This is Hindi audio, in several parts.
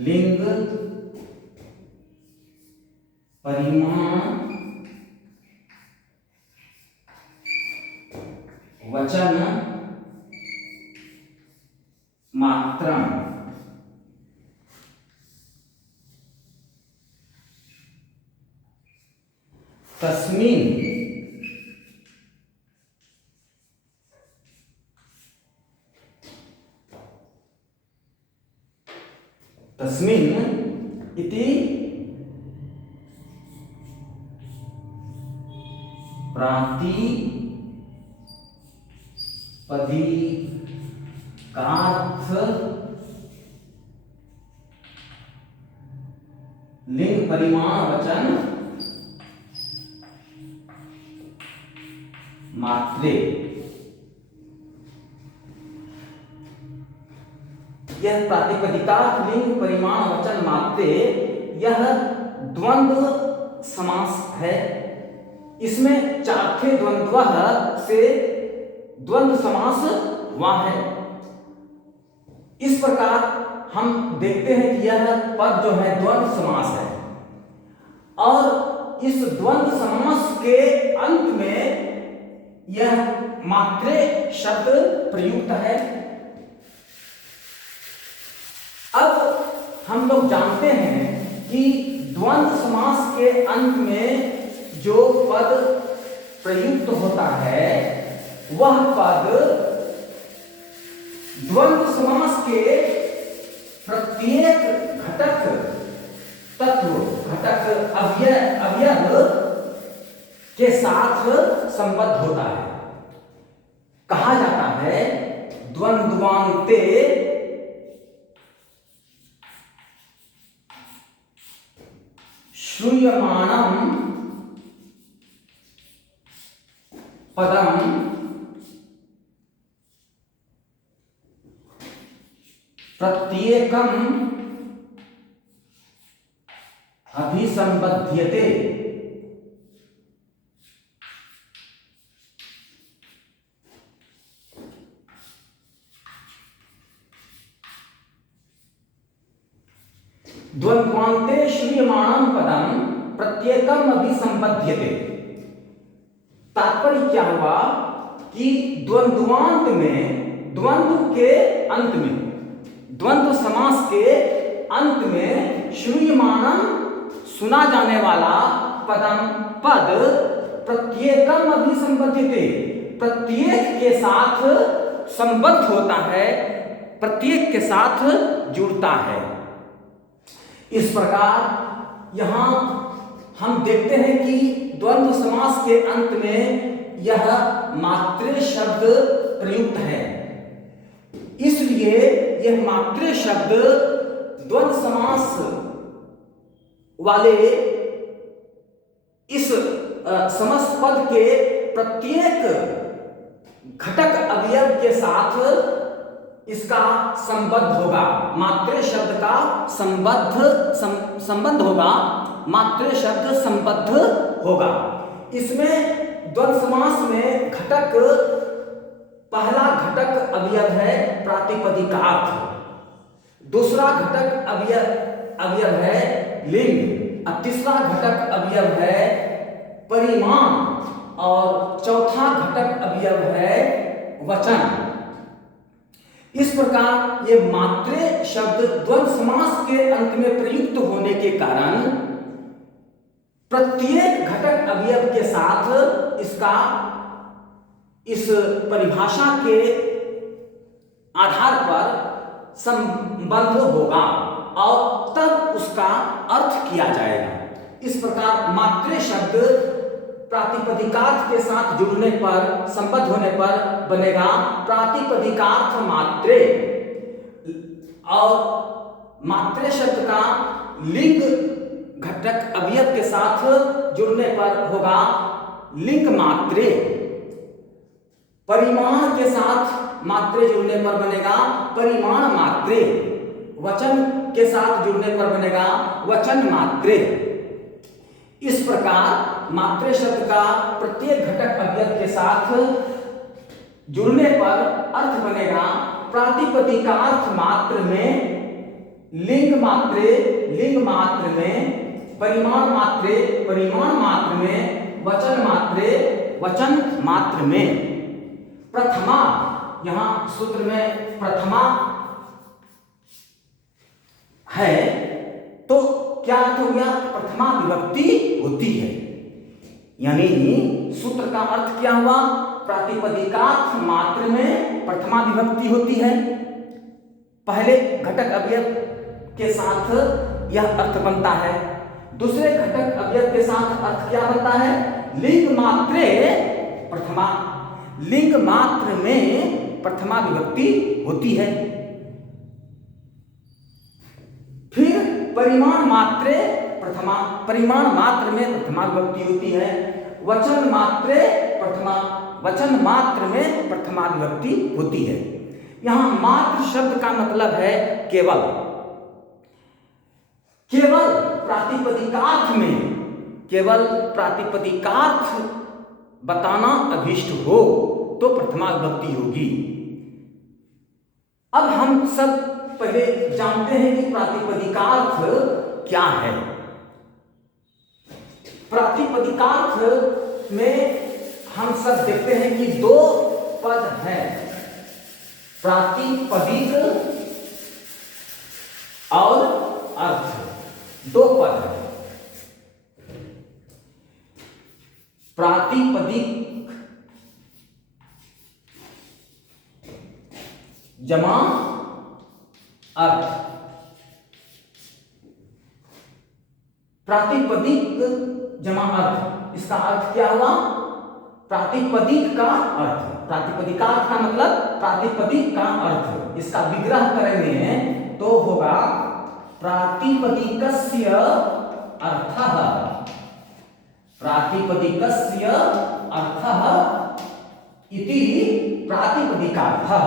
लिंग परिमाण वचन मात्रम। तस्मिन् इति प्रातिपदिकार्थ लिंग परिमाण वचन मात्रे। यह प्रातिपदिकार्थ लिंग परिमाण वचन मात्रे यह द्वंद्व समास है। इसमें चार्थे द्वंद्व से द्वंद्व समास हुआ है। इस प्रकार हम देखते हैं कि यह पद जो है द्वंद्व समास है और इस द्वंद्व समास के अंत में यह मात्रे शब्द प्रयुक्त है। अब हम लोग जानते हैं कि द्वंद्व समास के अंत में जो पद प्रयुक्त होता है वह पद द्वंद्व समास के प्रत्येक घटक तत्व घटक अवयव के साथ संबद्ध होता है। कहा जाता है द्वंद्वान्ते श्रूयमाणं पदम प्रत्येकम अभिसंबध्यते। द्वंद्वान्ते श्रूयमाणं पदम प्रत्येकम अभिसंबध्यते। तात्पर्य क्या हुआ कि द्वंद्वांत में द्वंद्व के अंत में द्वंद्व समास के अंत में श्रूयमाणं सुना जाने वाला पद प्रत्येकम अभिसंबध्यते प्रत्येक के साथ संबद्ध होता है, प्रत्येक के साथ जुड़ता है। इस प्रकार यहां हम देखते हैं कि द्वंद्व समास के अंत में यह मात्रे शब्द प्रयुक्त है। इसलिए यह मात्रे शब्द द्वंद्व समास वाले इस समस्त पद के प्रत्येक घटक अवयव के साथ इसका संबद्ध होगा। मात्रे शब्द का संबंध होगा, मात्रे शब्द संबद्ध होगा। इसमें द्वंद्व समास में घटक पहला घटक अवयव है प्रातिपदिकार्थ, दूसरा घटक अवयव है लिंग, और तीसरा घटक अवयव है परिमाण और चौथा घटक अवयव है वचन। इस प्रकार ये मात्रे शब्द द्वंद्व समास के अंत में प्रयुक्त होने के कारण प्रत्येक घटक अवयव के साथ इसका इस परिभाषा के आधार पर संबंध होगा और तब उसका अर्थ किया जाएगा। इस प्रकार मात्रे शब्द प्रातिपदिकार्थ के साथ जुड़ने पर संबद्ध होने पर बनेगा प्रातिपदिकार्थ मात्रे, और मात्रे शब्द का लिंग घटक अवयव के साथ जुड़ने पर होगा लिंग मात्रे। परिमाण के साथ मात्रे जुड़ने पर बनेगा परिमाण मात्रे, वचन के साथ जुड़ने पर बनेगा वचन मात्रे। इस प्रकार मात्रे शब्द का प्रत्येक घटक अवयव के साथ जुड़ने पर अर्थ बनेगा प्रातिपदिकार्थ मात्र में लिंग मात्र में, परिमाण मात्र में, वचन मात्र में। प्रथमा, यहां सूत्र में प्रथमा है तो क्या अर्थ हो गया? प्रथमा विभक्ति होती है। यानी सूत्र का अर्थ क्या हुआ? प्रातिपदिकार्थ मात्र में प्रथमा विभक्ति होती है। पहले घटक अवयव के साथ यह अर्थ बनता है, दूसरे घटक अवयव के साथ अर्थ क्या बनता है? लिंग मात्रे प्रथमा, लिंग मात्र में प्रथमा विभक्ति होती है। फिर परिमाण मात्रे प्रथमा, परिमाण मात्र में प्रथमा विभक्ति होती है। वचन मात्रे प्रथमा, वचन मात्र में प्रथमा विभक्ति होती है। यहां मात्र शब्द का मतलब है केवल। केवल प्रातिपदिकार्थ में, केवल प्रातिपदिकार्थ बताना अभीष्ट हो तो प्रथमा विभक्ति होगी। अब हम सब पहले जानते हैं कि प्रातिपदिकार्थ क्या है। प्रातिपदिकार्थ में हम सब देखते हैं कि दो पद हैं, प्रातिपदिक और अर्थ, दो पद हैं। प्रातिपदिक जमा अर्थ, प्रातिपदिक जमा अर्थ, इसका अर्थ क्या हुआ? प्रातिपदिक का अर्थ, प्रातिपदिकार्थ का मतलब प्रातिपदिक का अर्थ। इसका विग्रह करेंगे तो होगा प्रातिपदिकस्य अर्थः, प्रातिपदिकस्य अर्थः इति प्रातिपदिकार्थः।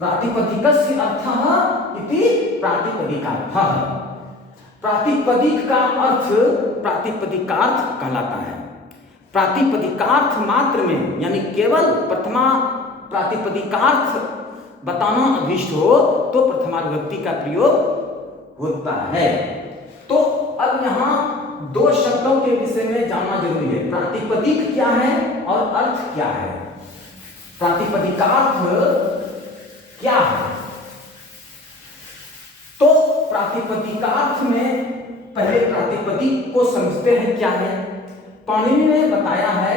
प्रातिपदिकस्य अर्थः इति प्रातिपदिकार्थः। प्रातिपदिक का अर्थ प्रातिपदिकार्थ कहलाता है। प्रातिपदिकार्थ मात्र में यानी केवल प्रथमा प्रातिपदिकार्थ बताना अभीष्ट हो तो प्रथमा विभक्ति का प्रयोग होता है। तो अब यहाँ दो शब्दों के विषय में जानना जरूरी है, प्रातिपदिक क्या है और अर्थ क्या है। प्रातिपदिकार्थ क्या है? तो प्रातिपदिकार्थ में पहले प्रातिपदिक को समझते हैं क्या है। पाणिनि ने बताया है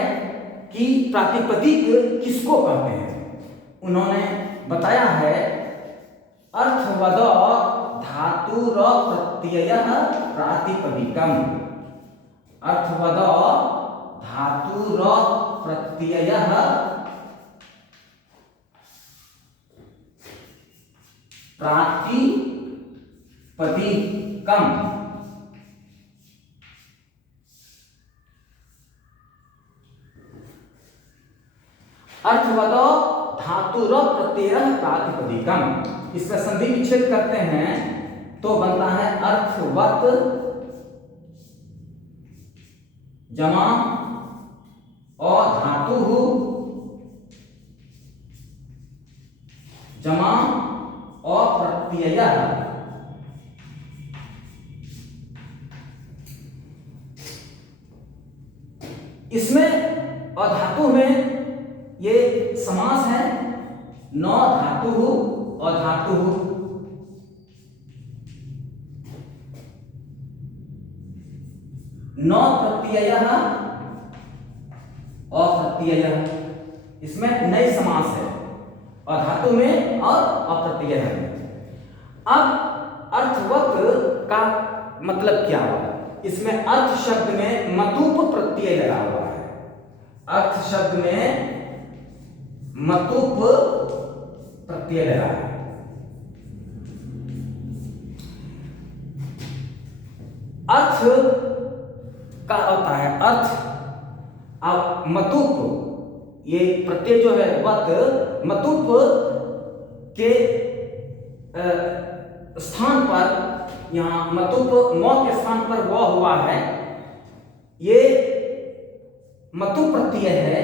कि प्रातिपदिक किसको कहते हैं। उन्होंने बताया है अर्थवद धातुर प्रत्ययः प्रातिपदिकम्, अर्थवद धातुर प्रत्ययः प्रातिपदिकम्। अर्थवद धातुर प्रत्ययः प्रातिपदिकम्, इसमें संधि विच्छेद करते हैं तो बनता है अर्थवत जमा अधातु जमा अप्रत्ययः। इसमें अधातु में ये समास है, न धातु अधातु, न प्रत्ययः अप्रत्ययः। इसमें नई समास है, अधातु में और अप्रत्यय है। अब अर्थवत का मतलब क्या हुआ? इसमें अर्थ शब्द में मतुप प्रत्यय लगा हुआ है, अर्थ शब्द में मतुप प्रत्यय लगा है। अर्थ का होता है अर्थ, अब मतुप ये प्रत्यय जो है वत मतुप के स्थान पर, यहां मतुप म के स्थान पर व हुआ है, ये मतुप प्रत्यय है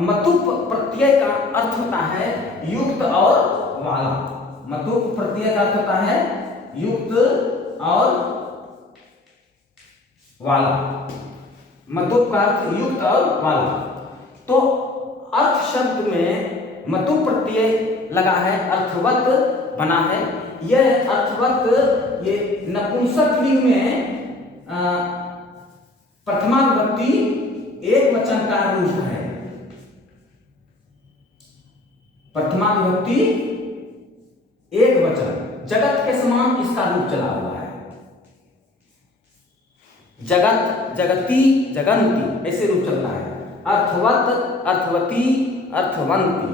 मतु प्रत्यय का अर्थ होता है युक्त और वाला। मतु प्रत्यय का अर्थ होता है युक्त और वाला। मतु का अर्थ युक्त और वाला। तो अर्थ शब्द में मतु प्रत्यय लगा है, अर्थवत बना है। यह अर्थवत ये नपुंसक लिंग में प्रथमा विभक्ति एक वचन का रूप है। प्रथमा विभक्ति एक वचन, जगत के समान इसका रूप चला हुआ है। जगत, जगती, जगंती ऐसे रूप चलता है। अर्थवत, अर्थवती, अर्थवंती।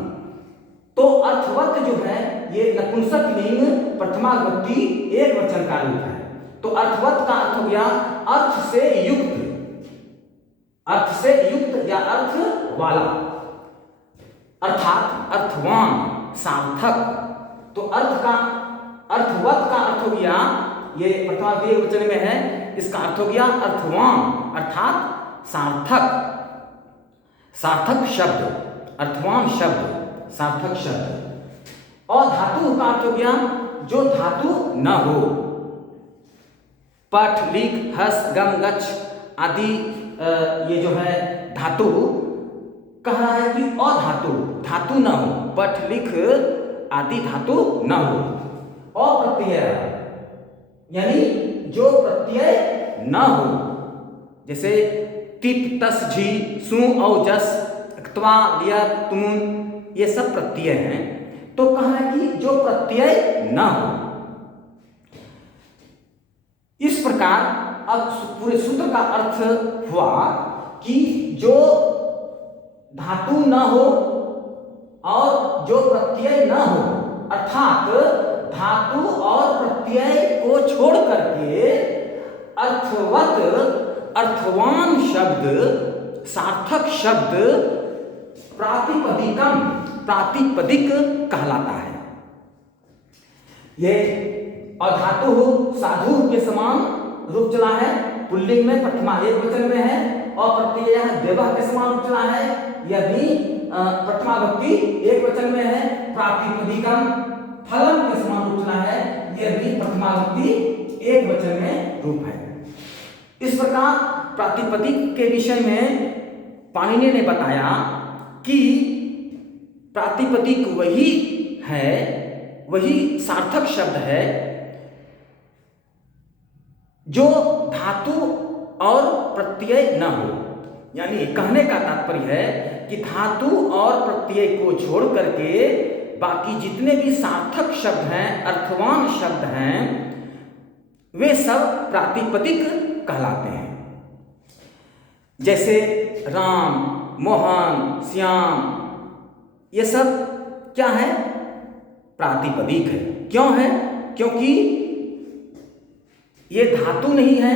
तो अर्थवत जो है ये नपुंसक लिंग प्रथमा विभक्ति एक वचन का रूप है। तो अर्थवत का अर्थ हो गया अर्थ से युक्त, अर्थ से युक्त या अर्थ वाला, अर्थात अर्थवान, सार्थक। तो अर्थ का, अर्थवत का अर्थ हो गया, ये प्रथमा विभक्ति एक वचन में है, इसका अर्थ हो गया अर्थवान अर्थात सार्थक। सार्थक शब्द, अर्थवान शब्द, सार्थक शब्द। और धातु का अर्थ हो गया जो धातु न हो। पठ, लिख, हस, गम, गच्छ आदि ये जो है धातु कह रहा है कि अधातु, धातु न हो। पठ, लिख आदि धातु न हो। अप्रत्यय यानी जो प्रत्यय न हो, जैसे तिप, तस, झी, सु, औ, जस, क्त्वा, लियत, तुन, ये सब प्रत्यय हैं। तो कहा है कि जो प्रत्यय न हो। इस प्रकार अब पूरे सूत्र का अर्थ हुआ कि जो धातु न हो और जो प्रत्यय न हो, अर्थात धातु और प्रत्यय को छोड़ करके अर्थवत, अर्थवान शब्द, सार्थक शब्द प्रातिपदिकम, प्रातिपदिक कहलाता है। ये अधातु साधु के समान रूप चला है, पुल्लिंग में प्रथमा एक वचन में है। और प्रत्यय देवः के समान रूप चला है, यह भी प्रथमा विभक्ति एक वचन में है। प्रातिपदिकम फलम के समान रूप चला है, यह भी प्रथमा विभक्ति एक वचन में रूप है। इस प्रकार प्रातिपदिक के विषय में पाणिनि ने बताया कि प्रातिपदिक वही है, वही सार्थक शब्द है जो धातु और प्रत्यय न हो। यानी कहने का तात्पर्य है कि धातु और प्रत्यय को छोड़ करके बाकी जितने भी सार्थक शब्द हैं, अर्थवान शब्द हैं, वे सब प्रातिपदिक कहलाते हैं। जैसे राम, मोहन, श्याम, ये सब क्या है? प्रातिपदिक है। क्यों है? क्योंकि ये धातु नहीं है,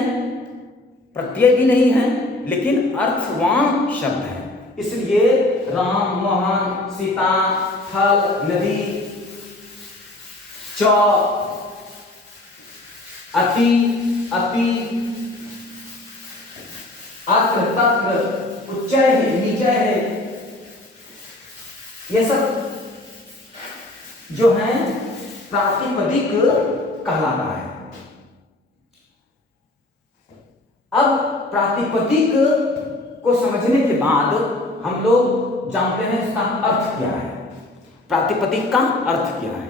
प्रत्यय भी नहीं है, लेकिन अर्थवान शब्द है। इसलिए राम, मोहन, सीता, फल, नदी, चौ, अति, अपि, अत्र, तत्र, उच्चय है, नीचय है, ये सब जो है प्रातिपदिक कहलाता है। अब प्रातिपदिक को समझने के बाद हम लोग जानते हैं इसका अर्थ क्या है। प्रातिपदिक का अर्थ क्या है?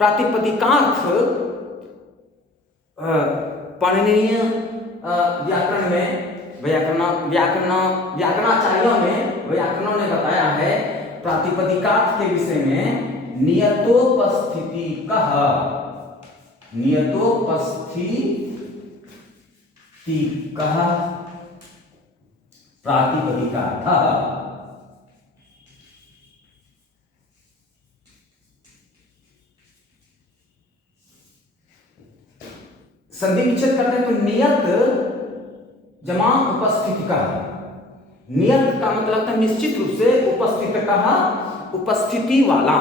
प्रातिपदिकार्थ पाणिनीय व्याकरण में, व्याकरणाचार्यों में, व्याकरणों ने बताया है प्रातिपदिकार्थ के विषय में नियतोपस्थितिकः, नियतोपस्थितिकः प्रातिपदिकार्थः। संधि विच्छेद करते हैं तो नियत जमा उपस्थितिकः। नियत का मतलब है निश्चित रूप से, उपस्थितिकः उपस्थिति वाला,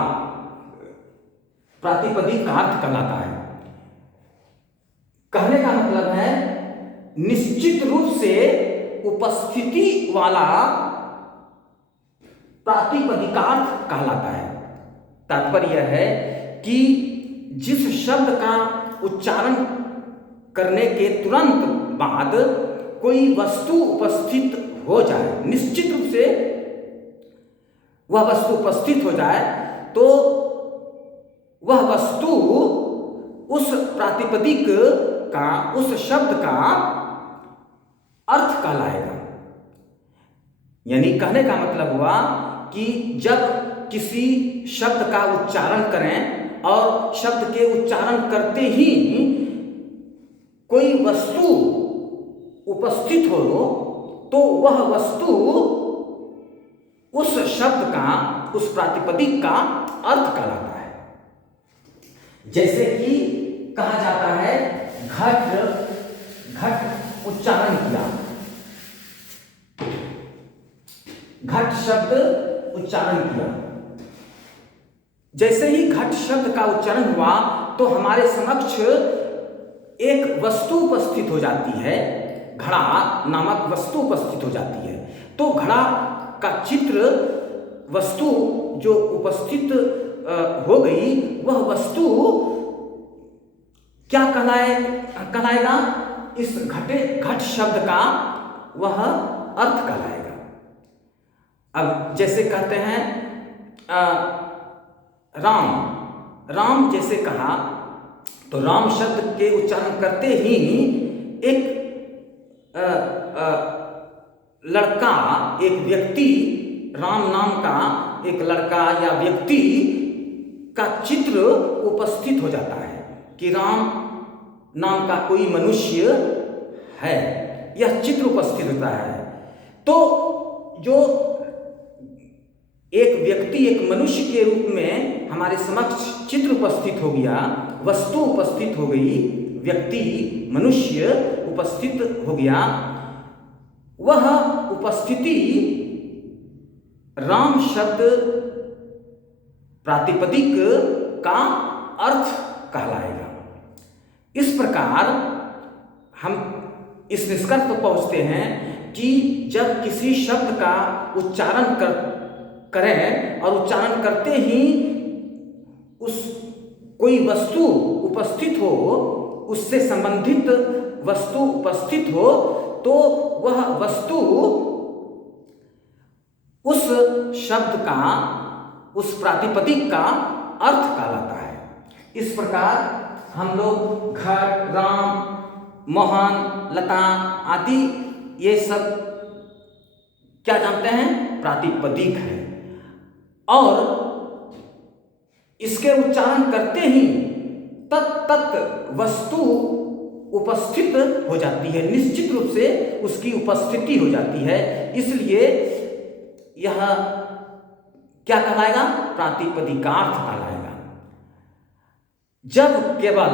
प्रातिपदिक का अर्थ कहलाता है। कहने का मतलब है निश्चित रूप से उपस्थिति वाला प्रातिपदिकार्थ कहलाता है। तात्पर्य यह है कि जिस शब्द का उच्चारण करने के तुरंत बाद कोई वस्तु उपस्थित हो जाए, निश्चित रूप से वह वस्तु उपस्थित हो जाए, तो वह वस्तु उस प्रातिपदिक का, उस शब्द का अर्थ कहलाएगा। यानी कहने का मतलब हुआ कि जब किसी शब्द का उच्चारण करें और शब्द के उच्चारण करते ही कोई वस्तु उपस्थित हो तो वह वस्तु उस शब्द का, उस प्रातिपदिक का अर्थ कहलाता है। जैसे कि कहा जाता है घट, घट उच्चारण किया, घट शब्द उच्चारण किया। जैसे ही घट शब्द का उच्चारण हुआ तो हमारे समक्ष एक वस्तु उपस्थित हो जाती है, घड़ा नामक वस्तु उपस्थित हो जाती है। तो घड़ा का चित्र, वस्तु जो उपस्थित हो गई, वह वस्तु क्या कहलाएगा? इस घट शब्द का वह अर्थ कहलाएगा। अब जैसे कहते हैं राम, राम जैसे कहा तो राम शब्द के उच्चारण करते ही एक लड़का, एक व्यक्ति, राम नाम का एक लड़का या व्यक्ति का चित्र उपस्थित हो जाता है कि राम नाम का कोई मनुष्य है, यह चित्र उपस्थित होता है। तो जो एक व्यक्ति, एक मनुष्य के रूप में हमारे समक्ष चित्र उपस्थित हो गया, वस्तु उपस्थित हो गई, व्यक्ति, मनुष्य उपस्थित हो गया, वह उपस्थिति राम शब्द प्रातिपदिक का अर्थ कहलाएगा। इस प्रकार हम इस निष्कर्ष पर पहुंचते हैं कि जब किसी शब्द का उच्चारण करें और उच्चारण करते ही उस कोई वस्तु उपस्थित हो, उससे संबंधित वस्तु उपस्थित हो, तो वह वस्तु उस शब्द का, उस प्रातिपदिक का अर्थ कहलाता है। इस प्रकार हम लोग घट, राम, मोहन, लता आदि ये सब क्या जानते हैं? प्रातिपदिक है। और इसके उच्चारण करते ही तत् वस्तु उपस्थित हो जाती है, निश्चित रूप से उसकी उपस्थिति हो जाती है। इसलिए यह क्या कहलाएगा? प्रातिपदिकार्थ कहलाएगा। जब केवल